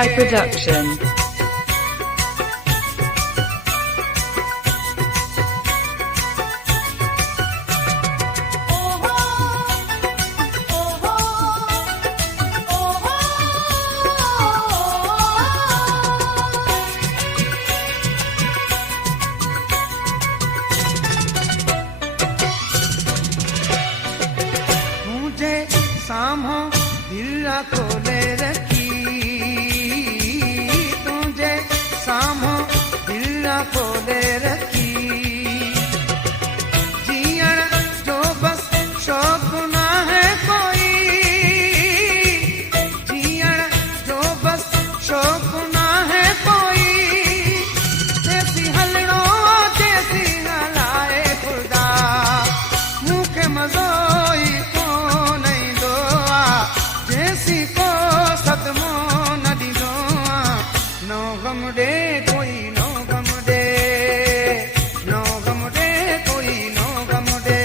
Hi Production. मुझे सामो दिल खोले रखी, तुझे सामो दिल खोले रखी, जियण जो बस शौक ना है कोई, जियण जो बस शौक ना है कोई, जैसी हलड़ो जैसी हलाए खुदा, मुखे मजोई को सदमो न ॾींदो नो गम दे कोई नो गम दे, नो गम दे कोई नो गम दे,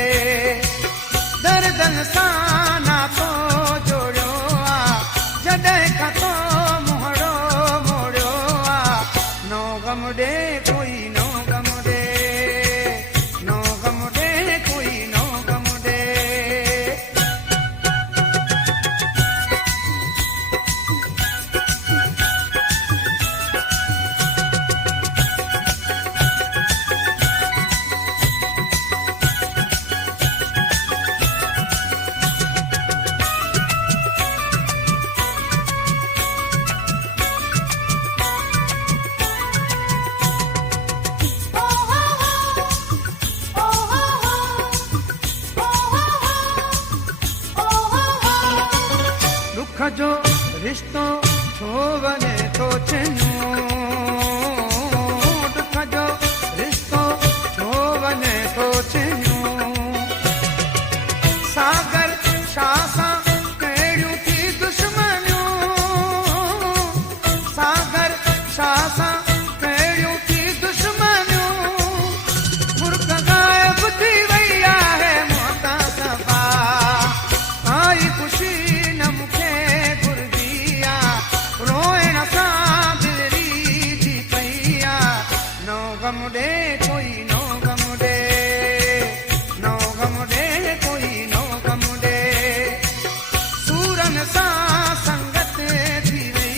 दर्दन सां नातो जोड़ियो जॾहिं खां तो मुहड़ो मोड़ियो नो गम दे कोई नो गम दे, नो गम दे कोई नो गम दे। दुख जो रिश्तो छो वञे थो चइनो, दुख जो रिश्तो छो वञे थो चइनो, सागर शाह सां कहिड़ियूं थी दुश्मनियूं, सागर शाह सां कहिड़ियूं थी दुश्मनियूं, मुर्ख गायब थी वई आहे मोता सफ़ा, आई ख़ुशी गम दे कोई नो गम दे, नो गम दे कोई नो गम दे, सूरन सां संगत थी वई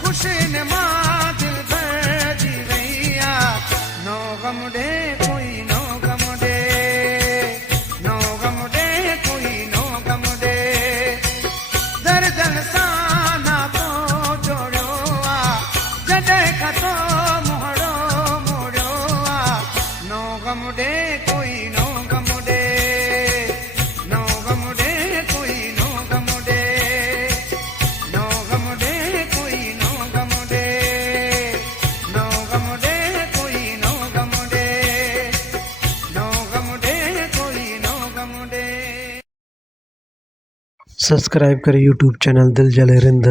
खुशिन मां दिल भरजी वई नो गम दे कोई नो गम दे, नो गम दे कोई नो गम दे, दर्दन सां नातो जोड़ियो जॾहिं खां तो गम दे कोई नो गम दे, नो गम दे कोई नो गम दे, नो गम दे कोई नो गम दे, नो गम दे कोई नो गम दे, नो गम दे कोई नो गम दे। सब्सक्राइब करें यूट्यूब चैनल दिल जले रिंद।